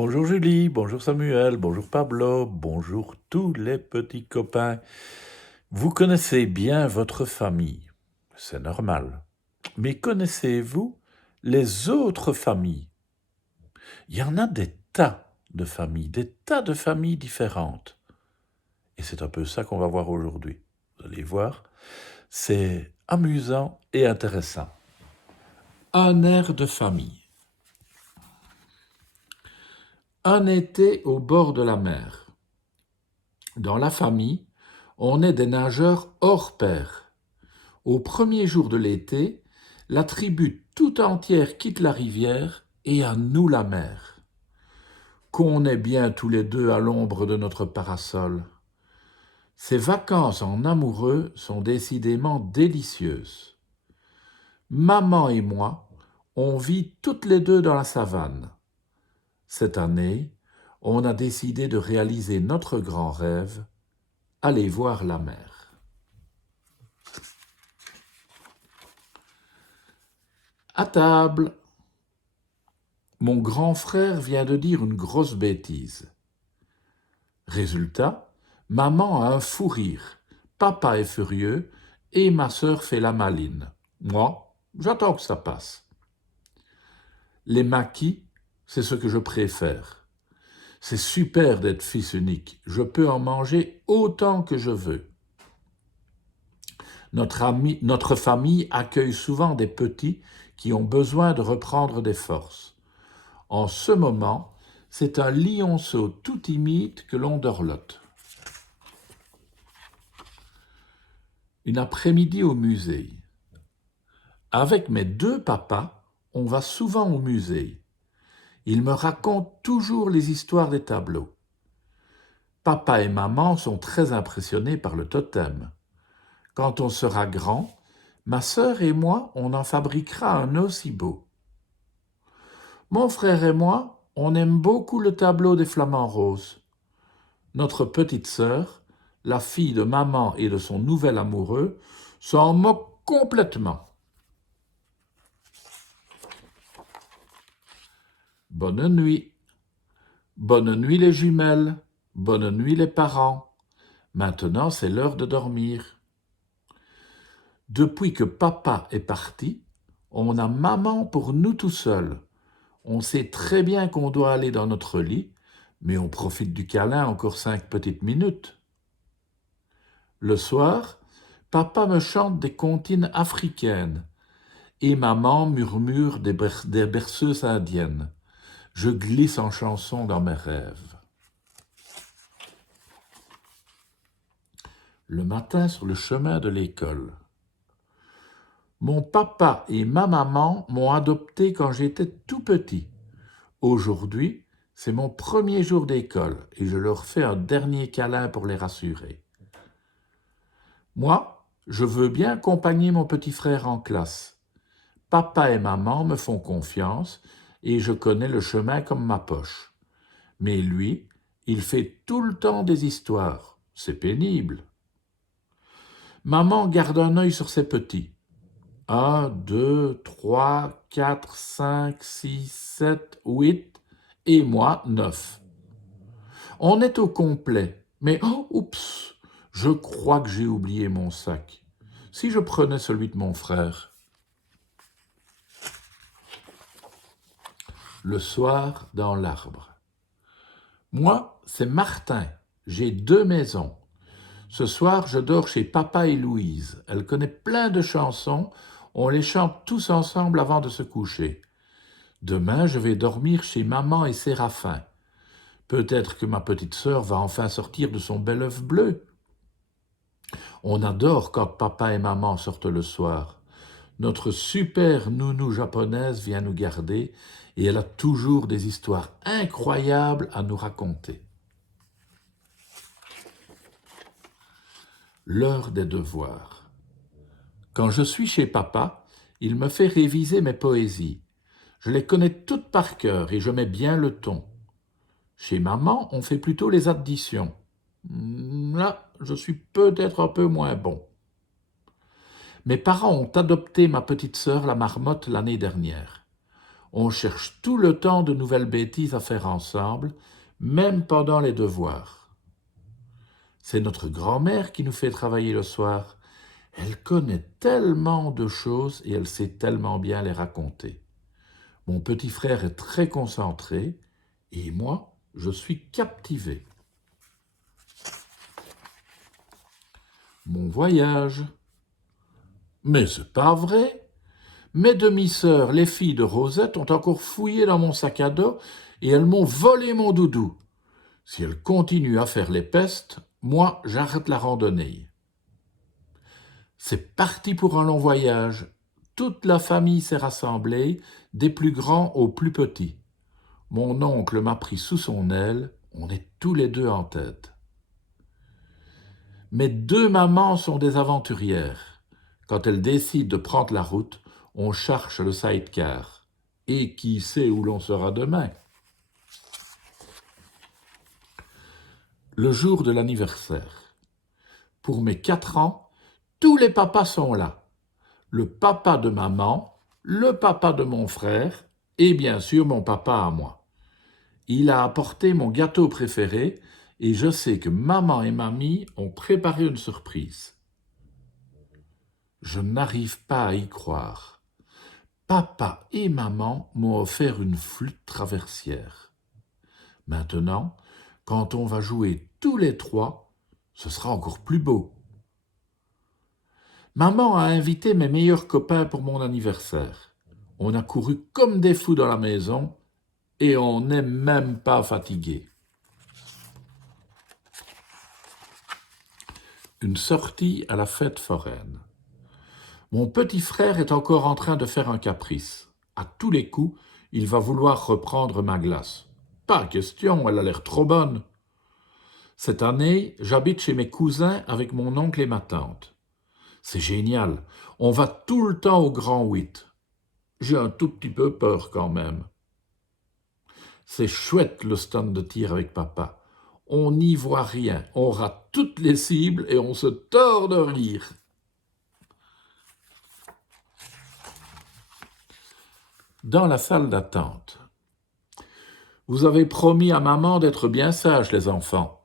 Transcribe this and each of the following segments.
Bonjour Julie, bonjour Samuel, bonjour Pablo, bonjour tous les petits copains. Vous connaissez bien votre famille, c'est normal. Mais connaissez-vous les autres familles? Il y en a des tas de familles différentes. Et c'est un peu ça qu'on va voir aujourd'hui. Vous allez voir, c'est amusant et intéressant. Un air de famille. Un été au bord de la mer. Dans la famille, on est des nageurs hors pair. Au premier jour de l'été, la tribu tout entière quitte la rivière et à nous la mer. Qu'on est bien tous les deux à l'ombre de notre parasol. Ces vacances en amoureux sont décidément délicieuses. Maman et moi, on vit toutes les deux dans la savane. Cette année, on a décidé de réaliser notre grand rêve, aller voir la mer. À table. Mon grand frère vient de dire une grosse bêtise. Résultat, maman a un fou rire, papa est furieux et ma sœur fait la maline. Moi, j'attends que ça passe. Les maquis, c'est ce que je préfère. C'est super d'être fils unique, je peux en manger autant que je veux. Notre famille accueille souvent des petits qui ont besoin de reprendre des forces. En ce moment, c'est un lionceau tout timide que l'on dorlote. Une après-midi au musée. Avec mes deux papas, on va souvent au musée. Ils me racontent toujours les histoires des tableaux. Papa et maman sont très impressionnés par le totem. Quand on sera grand, ma sœur et moi, on en fabriquera un aussi beau. Mon frère et moi, on aime beaucoup le tableau des flamants roses. Notre petite sœur, la fille de maman et de son nouvel amoureux, s'en moque complètement. Bonne nuit. Bonne nuit les jumelles. Bonne nuit les parents. Maintenant, c'est l'heure de dormir. Depuis que papa est parti, on a maman pour nous tout seuls. On sait très bien qu'on doit aller dans notre lit, mais on profite du câlin encore 5 petites minutes. Le soir, papa me chante des comptines africaines et maman murmure des berceuses indiennes. Je glisse en chanson dans mes rêves. Le matin sur le chemin de l'école. Mon papa et ma maman m'ont adopté quand j'étais tout petit. Aujourd'hui, c'est mon premier jour d'école et je leur fais un dernier câlin pour les rassurer. Moi, je veux bien accompagner mon petit frère en classe. Papa et maman me font confiance et je connais le chemin comme ma poche. Mais lui, il fait tout le temps des histoires. C'est pénible. Maman garde un œil sur ses petits. 1, 2, 3, 4, 5, 6, 7, 8 et moi 9. On est au complet, mais oups, je crois que j'ai oublié mon sac. Si je prenais celui de mon frère. Le soir dans l'arbre. Moi, c'est Martin. J'ai 2 maisons. Ce soir, je dors chez papa et Louise. Elle connaît plein de chansons. On les chante tous ensemble avant de se coucher. Demain, je vais dormir chez maman et Séraphin. Peut-être que ma petite sœur va enfin sortir de son bel œuf bleu. On adore quand papa et maman sortent le soir. Notre super nounou japonaise vient nous garder et elle a toujours des histoires incroyables à nous raconter. L'heure des devoirs. Quand je suis chez papa, il me fait réviser mes poésies. Je les connais toutes par cœur et je mets bien le ton. Chez maman, on fait plutôt les additions. Là, je suis peut-être un peu moins bon. Mes parents ont adopté ma petite sœur, la marmotte, l'année dernière. On cherche tout le temps de nouvelles bêtises à faire ensemble, même pendant les devoirs. C'est notre grand-mère qui nous fait travailler le soir. Elle connaît tellement de choses et elle sait tellement bien les raconter. Mon petit frère est très concentré et moi, je suis captivé. Mon voyage. Mais c'est pas vrai. Mes demi-sœurs, les filles de Rosette, ont encore fouillé dans mon sac à dos et elles m'ont volé mon doudou. Si elles continuent à faire les pestes, moi, j'arrête la randonnée. C'est parti pour un long voyage. Toute la famille s'est rassemblée, des plus grands aux plus petits. Mon oncle m'a pris sous son aile, on est tous les deux en tête. Mes deux mamans sont des aventurières. Quand elles décident de prendre la route, on cherche le sidecar. Et qui sait où l'on sera demain? Le jour de l'anniversaire. Pour mes 4 ans, tous les papas sont là. Le papa de maman, le papa de mon frère et bien sûr mon papa à moi. Il a apporté mon gâteau préféré et je sais que maman et mamie ont préparé une surprise. Je n'arrive pas à y croire. Papa et maman m'ont offert une flûte traversière. Maintenant, quand on va jouer tous les trois, ce sera encore plus beau. Maman a invité mes meilleurs copains pour mon anniversaire. On a couru comme des fous dans la maison et on n'est même pas fatigué. Une sortie à la fête foraine. Mon petit frère est encore en train de faire un caprice. À tous les coups, il va vouloir reprendre ma glace. Pas question, elle a l'air trop bonne. Cette année, j'habite chez mes cousins avec mon oncle et ma tante. C'est génial, on va tout le temps au Grand 8. J'ai un tout petit peu peur quand même. C'est chouette le stand de tir avec papa. On n'y voit rien, on rate toutes les cibles et on se tord de rire. Dans la salle d'attente. Vous avez promis à maman d'être bien sages, les enfants.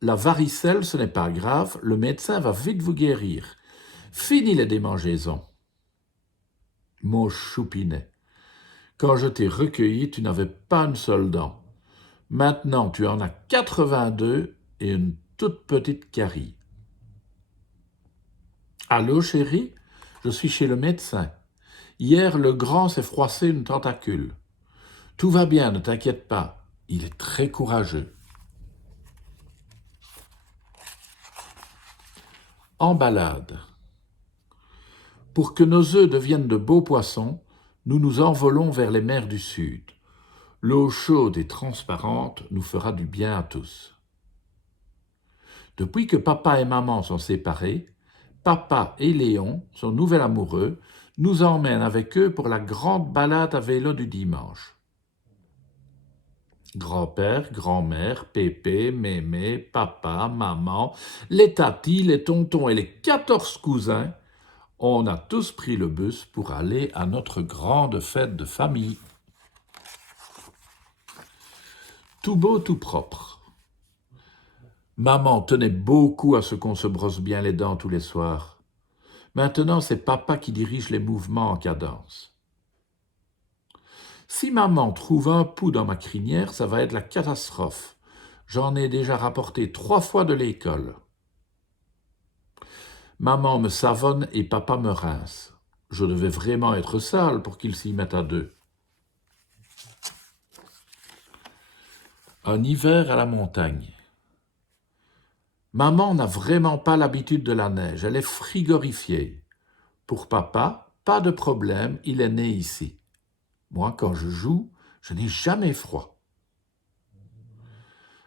La varicelle, ce n'est pas grave, le médecin va vite vous guérir. Fini les démangeaisons. Mon choupinet, quand je t'ai recueilli, tu n'avais pas une seule dent. Maintenant, tu en as 82 et une toute petite carie. Allô, chérie? Je suis chez le médecin. Hier, le grand s'est froissé une tentacule. Tout va bien, ne t'inquiète pas. Il est très courageux. En balade. Pour que nos œufs deviennent de beaux poissons, nous nous envolons vers les mers du Sud. L'eau chaude et transparente nous fera du bien à tous. Depuis que papa et maman sont séparés, papa et Léon, son nouvel amoureux, nous emmènent avec eux pour la grande balade à vélo du dimanche. Grand-père, grand-mère, pépé, mémé, papa, maman, les tatis, les tontons et les 14 cousins, on a tous pris le bus pour aller à notre grande fête de famille. Tout beau, tout propre. Maman tenait beaucoup à ce qu'on se brosse bien les dents tous les soirs. Maintenant, c'est papa qui dirige les mouvements en cadence. Si maman trouve un pouls dans ma crinière, ça va être la catastrophe. J'en ai déjà rapporté 3 fois de l'école. Maman me savonne et papa me rince. Je devais vraiment être sale pour qu'ils s'y mettent à deux. Un hiver à la montagne. Maman n'a vraiment pas l'habitude de la neige, elle est frigorifiée. Pour papa, pas de problème, il est né ici. Moi, quand je joue, je n'ai jamais froid.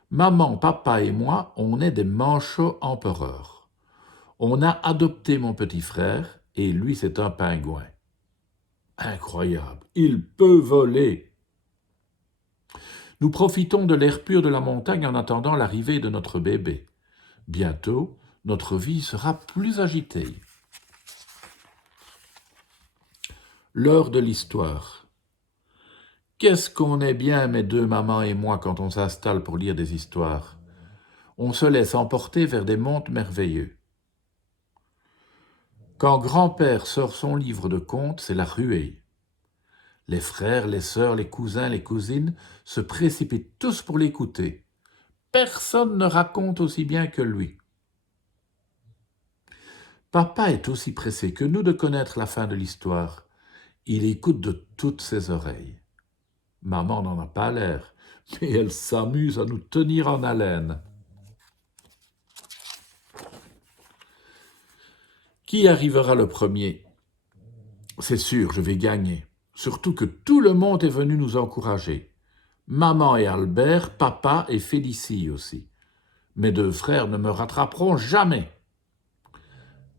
Maman, papa et moi, on est des manchots empereurs. On a adopté mon petit frère et lui, c'est un pingouin. Incroyable, il peut voler. Nous profitons de l'air pur de la montagne en attendant l'arrivée de notre bébé. Bientôt, notre vie sera plus agitée. L'heure de l'histoire. Qu'est-ce qu'on est bien, mes deux mamans et moi, quand on s'installe pour lire des histoires. On se laisse emporter vers des mondes merveilleux. Quand grand-père sort son livre de contes, c'est la ruée. Les frères, les sœurs, les cousins, les cousines se précipitent tous pour l'écouter. Personne ne raconte aussi bien que lui. Papa est aussi pressé que nous de connaître la fin de l'histoire. Il écoute de toutes ses oreilles. Maman n'en a pas l'air, mais elle s'amuse à nous tenir en haleine. Qui arrivera le premier? C'est sûr, je vais gagner. Surtout que tout le monde est venu nous encourager. Maman et Albert, papa et Félicie aussi. Mes deux frères ne me rattraperont jamais.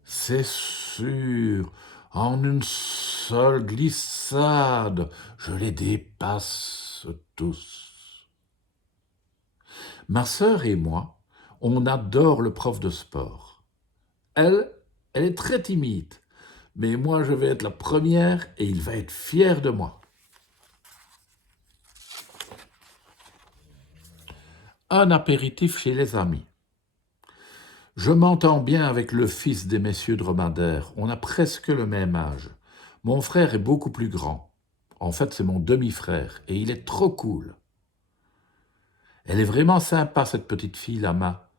C'est sûr, en une seule glissade, je les dépasse tous. Ma sœur et moi, on adore le prof de sport. Elle est très timide, mais moi je vais être la première et il va être fier de moi. Un apéritif chez les amis. Je m'entends bien avec le fils des messieurs dromadaires, on a presque le même âge. Mon frère est beaucoup plus grand. En fait, c'est mon demi-frère, et il est trop cool. Elle est vraiment sympa, cette petite fille, Lama.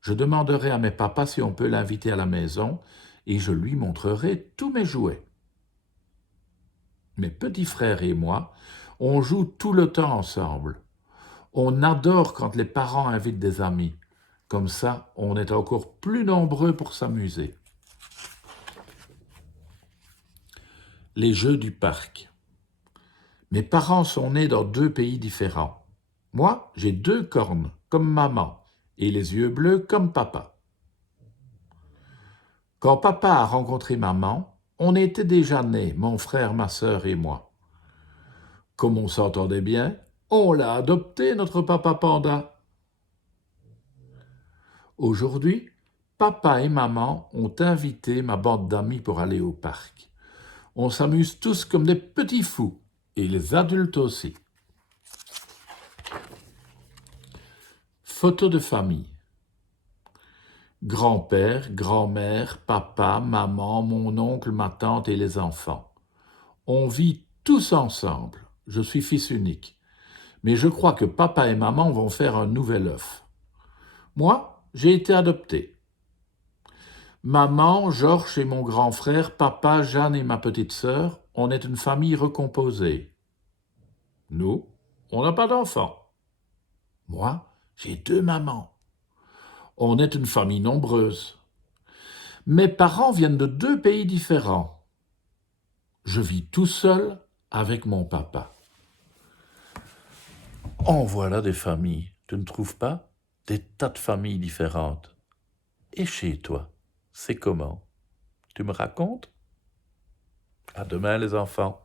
Je demanderai à mes papas si on peut l'inviter à la maison, et je lui montrerai tous mes jouets. Mes petits frères et moi, on joue tout le temps ensemble. On adore quand les parents invitent des amis. Comme ça, on est encore plus nombreux pour s'amuser. Les jeux du parc. Mes parents sont nés dans 2 pays différents. Moi, j'ai 2 cornes, comme maman, et les yeux bleus comme papa. Quand papa a rencontré maman, on était déjà nés, mon frère, ma sœur et moi. Comme on s'entendait bien, on l'a adopté, notre papa panda. Aujourd'hui, papa et maman ont invité ma bande d'amis pour aller au parc. On s'amuse tous comme des petits fous, et les adultes aussi. Photos de famille. Grand-père, grand-mère, papa, maman, mon oncle, ma tante et les enfants. On vit tous ensemble. Je suis fils unique. Mais je crois que papa et maman vont faire un nouvel œuf. Moi, j'ai été adopté. Maman, Georges et mon grand frère, papa, Jeanne et ma petite sœur, on est une famille recomposée. Nous, on n'a pas d'enfants. Moi, j'ai 2 mamans. On est une famille nombreuse. Mes parents viennent de 2 pays différents. Je vis tout seul avec mon papa. En voilà des familles, tu ne trouves pas? Des tas de familles différentes. Et chez toi, c'est comment? Tu me racontes? À demain les enfants.